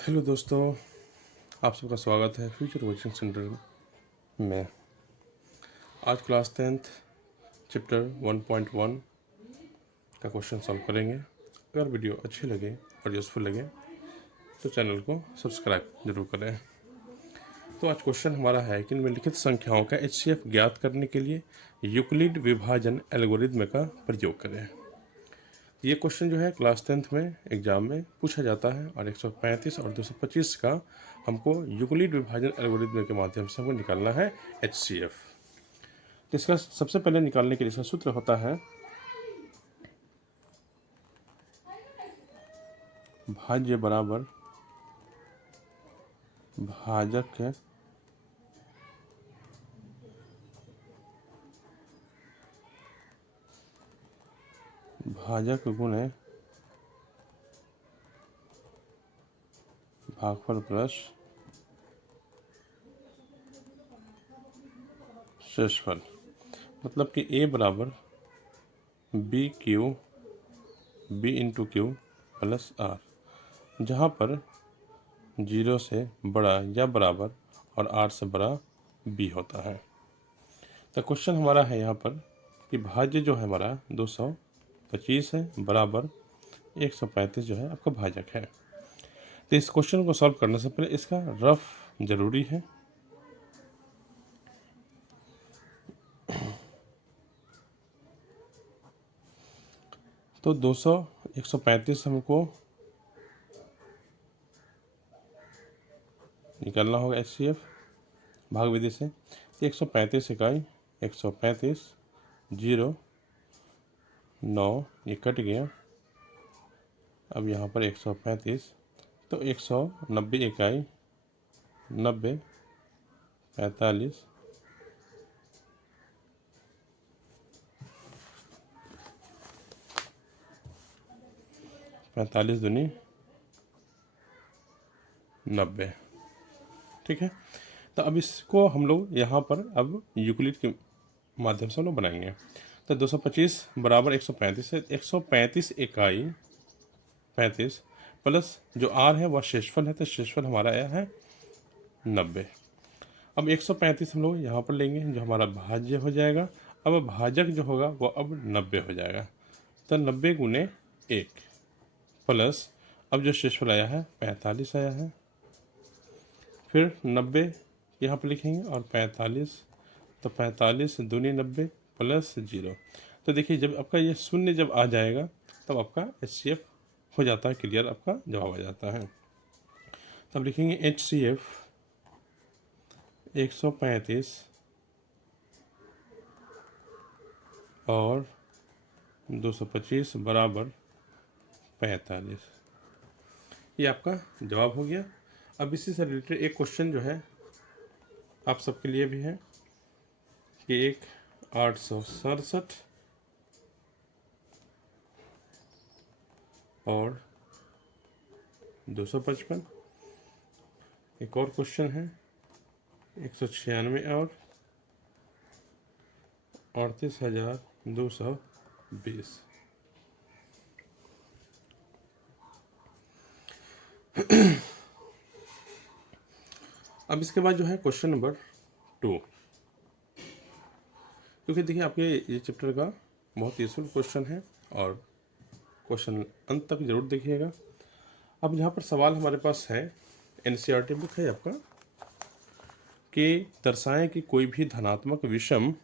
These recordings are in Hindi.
हेलो दोस्तों, आप सबका स्वागत है फ्यूचर कोचिंग सेंटर में। आज क्लास 10th चैप्टर 1.1 का क्वेश्चन सॉल्व करेंगे। अगर वीडियो अच्छी लगे और यूज़फुल लगे तो चैनल को सब्सक्राइब जरूर करें। तो आज क्वेश्चन हमारा है कि निम्नलिखित संख्याओं का HCF ज्ञात करने के लिए यूक्लिड विभाजन एल्गोरिथ्म का प्रयोग करें। ये क्वेश्चन जो है क्लास 10th में एग्जाम में पूछा जाता है और 135 और 225 का हमको यूक्लिड विभाजन एल्गोरिथ्म के माध्यम से हमको निकालना है HCF। तो इसका सबसे पहले निकालने के लिए इसका सूत्र होता है भाज्य बराबर भाजक भाजक गुणे भागफल प्लस शेषफल। मतलब कि A बराबर B into Q plus R, जहाँ पर 0 से बड़ा या बराबर और R से बड़ा B होता है। तो क्वेश्चन हमारा है यहाँ पर कि भाज्य जो है हमारा 225 है बराबर 135 जो है आपका भाजक है। तो इस क्वेश्चन को सॉल्व करने से पहले इसका रफ जरूरी है। तो 135 हमको निकालना होगा HCF भाग विधि से। 135 इकाई 135 0 9 ये कट गया। अब यहाँ पर 135 तो 190 इकाई 90 45 45 दूनी 90। ठीक है, तो अब इसको हम लोग यहाँ पर अब यूक्लिड के माध्यम से हम लोग बनाएंगे। तो 225 बराबर 135 है। 135 इकाई 35 प्लस जो R है वह शेषफल है, तो शेषफल हमारा आया है 90। अब 135 हम लोग यहाँ पर लेंगे जो हमारा भाज्य हो जाएगा। अब भाजक जो होगा वो अब 90 हो जाएगा। तो 90 गुने 1 प्लस अब जो शेषफल आया है 45 आया है। फिर 90 यहाँ पर लिखेंगे और 45, तो 45 दूनी 90 प्लस 0। तो देखिए जब आपका ये शून्य जब आ जाएगा तब आपका HCF हो जाता है, क्लियर आपका जवाब आ जाता है। तब लिखेंगे HCF 135 और 225 बराबर 45, ये आपका जवाब हो गया। अब इसी से रिलेटेड एक क्वेश्चन जो है आप सबके लिए भी है कि एक 867 और 255, एक और क्वेश्चन है 196 और 38,220। अब इसके बाद जो है क्वेश्चन नंबर 2, क्योंकि देखिए आपके ये चैप्टर का बहुत यूजफुल क्वेश्चन है और क्वेश्चन अंत तक जरूर देखिएगा। अब यहाँ पर सवाल हमारे पास है, NCERT बुक है आपका, कि दर्शाएं कि कोई भी धनात्मक विषम,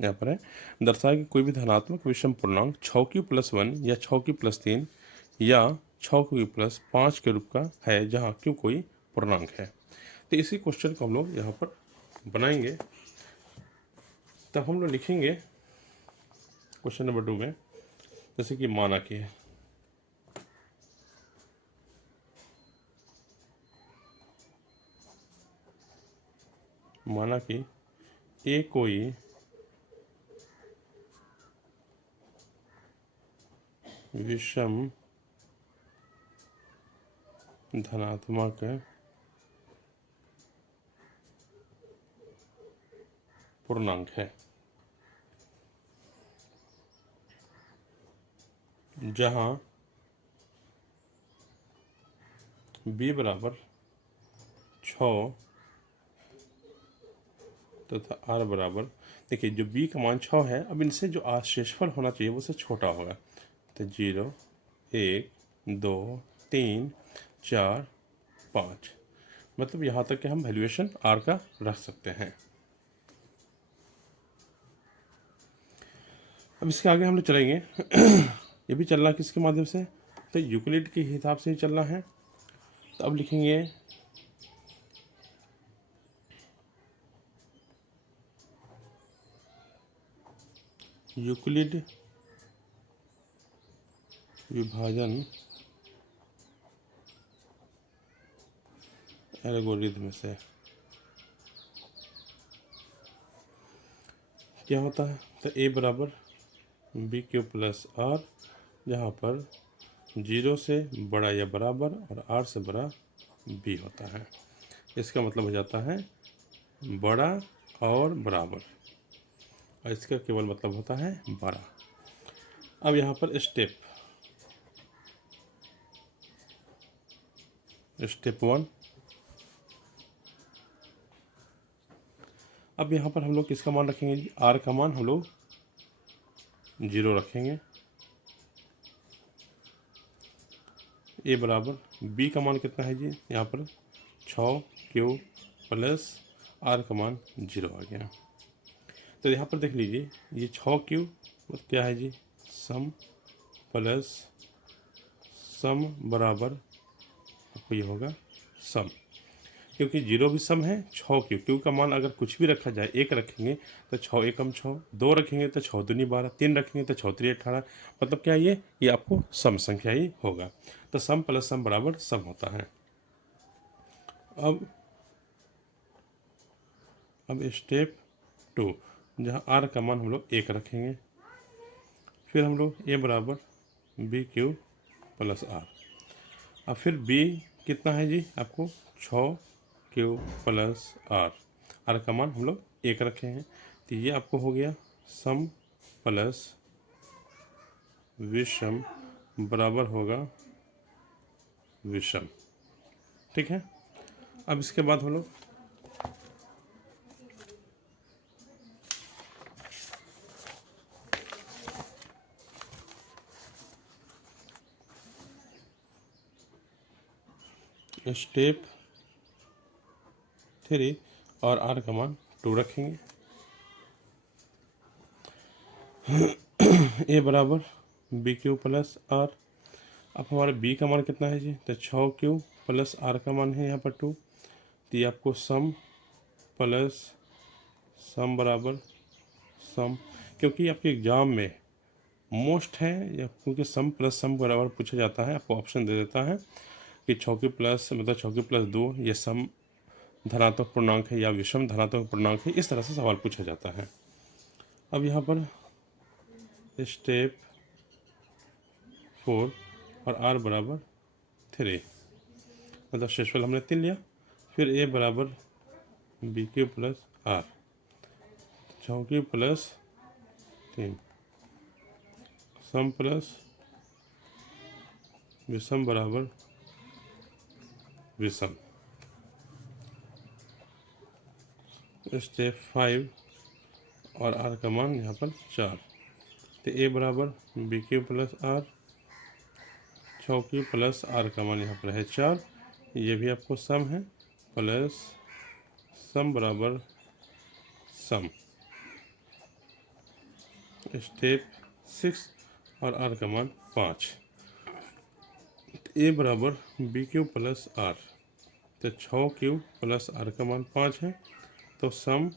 यहाँ पर है, दर्शाएं कि कोई भी धनात्मक विषम पूर्णांक 6q+1 या 6q+3 या 6q+5 के रूप का है जहाँ q कोई पूर्णांक है। तो इसी क्वेश्चन को हम लोग यहाँ पर बनाएंगे। तब हम लोग लिखेंगे क्वेश्चन नंबर 2 में, जैसे कि माना कि है माना कि A कोई विषम धनात्मक पूर्णांक है जहाँ b बराबर 6 तथा r बराबर, देखिए जो b का मान 6 है, अब इनसे जो शेषफल होना चाहिए वो से छोटा होगा। तो 0 1 2 3 4 5, मतलब यहाँ तक कि हम वैल्यूएशन r का रख सकते हैं। अब इसके आगे हम लोग चलेंगे ये भी चलना किसके माध्यम से, तो यूक्लिड के हिसाब से ही चलना है। तो अब लिखेंगे यूक्लिड विभाजन एल्गोरिथम से क्या होता है, तो a बराबर बी क्यू प्लस आर, जहाँ पर 0 से बड़ा या बराबर और r से बड़ा b होता है। इसका मतलब हो जाता है बड़ा और बराबर, और इसका केवल मतलब होता है बड़ा। अब यहाँ पर स्टेप 1, अब यहाँ पर हम लोग किसका मान रखेंगे, r का मान हम लोग 0 रखेंगे। a बराबर b का मान कितना है जी, यहाँ पर 6 क्यू प्लस r का मान 0 आ गया। तो यहाँ पर देख लीजिए ये 6 क्यू क्या है जी, सम प्लस सम बराबर आपको ये होगा सम, क्योंकि 0 भी सम है, 6 क्यू का मान अगर कुछ भी रखा जाए, 1 रखेंगे तो 6 एकम 6, 2 रखेंगे तो 6 दूनी 12, 3 रखेंगे तो 6 3 18, मतलब क्या ये आपको सम संख्या ही होगा। तो सम प्लस सम बराबर सम होता है। अब स्टेप 2, जहाँ r का मान हम लोग 1 रखेंगे, फिर हम लोग a बराबर बी क्यू प्लस आर, अब फिर b कितना है जी आपको 6 क्यू प्लस आर का मान हम लोग 1 रखे हैं। तो ये आपको हो गया सम प्लस विषम बराबर होगा विषम, ठीक है। अब इसके बाद हम लोग स्टेप 3 और r का मान 2 रखेंगे। a बराबर बी क्यू प्लस आर, अब हमारे b का मान कितना है जी, तो 6 क्यू प्लस r का मान है यहाँ पर 2। तो ये आपको सम प्लस सम बराबर सम, क्योंकि आपके एग्जाम में मोस्ट है या क्योंकि सम प्लस सम बराबर पूछा जाता है, आपको ऑप्शन दे देता है कि 6 की प्लस मतलब 6 की प्लस 2 ये सम धनात्मक पूर्णांक है या विषम धनात्मक पूर्णांक है, इस तरह से सवाल पूछा जाता है। अब यहाँ पर स्टेप 4 और r बराबर 3, मतलब शेषफल हमने 3 लिया। फिर a बराबर b q plus r, 6 q plus 3 सम प्लस विषम बराबर विषम। स्टेप 5 और r का मान यहाँ पर 4, तो a बराबर b q plus r, 6 q plus r का मान यहाँ पर है 4, ये भी आपको सम है प्लस सम बराबर सम। स्टेप 6 और r का मान 5, a बराबर बी क्यू प्लस आर, तो 6 क्यू प्लस r का मान 5 है, तो सम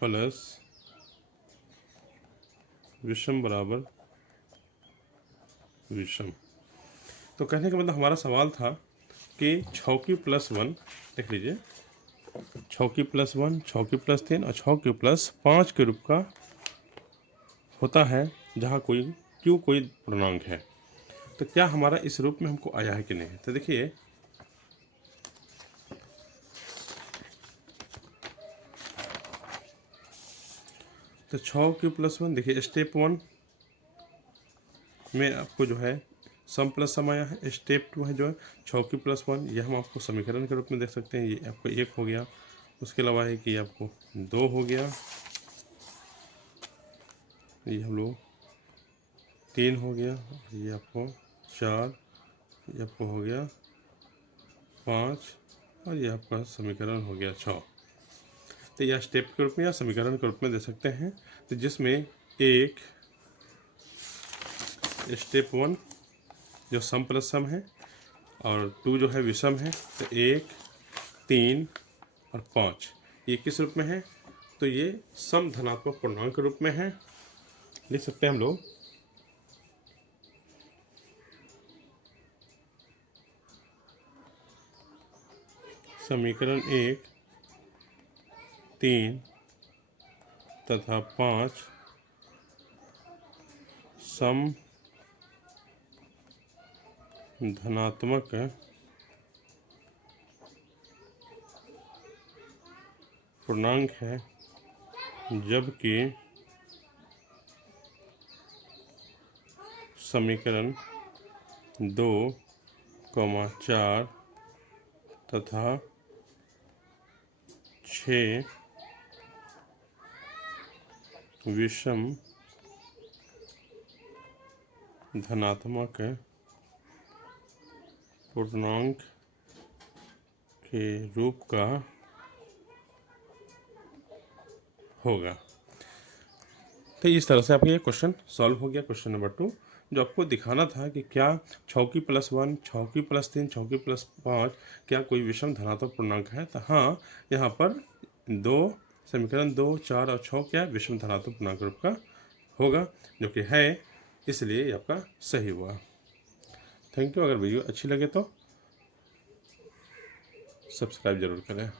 प्लस विषम बराबर विषम। तो कहने का मतलब हमारा सवाल था कि 6 क्यू प्लस 1, देख लीजिए 6 क्यू प्लस 1, 6 क्यू प्लस 3 और 6 क्यू प्लस 5 के रूप का होता है जहाँ कोई पूर्णांक है। तो क्या हमारा इस रूप में हमको आया है कि नहीं, तो देखिए तो 6 क्यू प्लस 1, देखिए स्टेप 1 में आपको जो है सम प्लस सम आया है। स्टेप 2 है जो है 6 की प्लस 1, यह हम आपको समीकरण के रूप में देख सकते हैं। ये आपको 1 हो गया, उसके अलावा है कि आपको 2 हो गया, ये हम लोग 3 हो गया, ये आपको 4, ये आपको हो गया 5, और ये आपका समीकरण हो गया 6। तो यह स्टेप के रूप में या समीकरण के रूप में दे सकते हैं। तो जिसमें एक स्टेप 1 जो सम प्लस सम है और 2 जो है विषम है। तो 1, 3 और 5 ये किस रूप में है? तो ये सम धनात्मक पूर्णांक के रूप में है। लिख सकते हैं हम लोग समीकरण 1, 3 तथा 5 सम धनात्मक पूर्णांक है, जबकि समीकरण 2, 4 तथा 6 विषम धनात्मक पूर्णांक के रूप का होगा। तो इस तरह से आपका ये क्वेश्चन सॉल्व हो गया। क्वेश्चन नंबर 2 जो आपको दिखाना था कि क्या 6 की प्लस 1, 6 की प्लस 3, 6 की प्लस 5 क्या कोई विषम धनात्मक पूर्णांक है? तो हाँ, यहाँ पर समीकरण 2, 4 और 6 क्या विषम धनात्मक पूर्णांक रूप का होगा, जो कि है, इसलिए ये आपका सही हुआ। Thank you. अगर वीडियो अच्छी लगे तो सब्सक्राइब जरूर करें।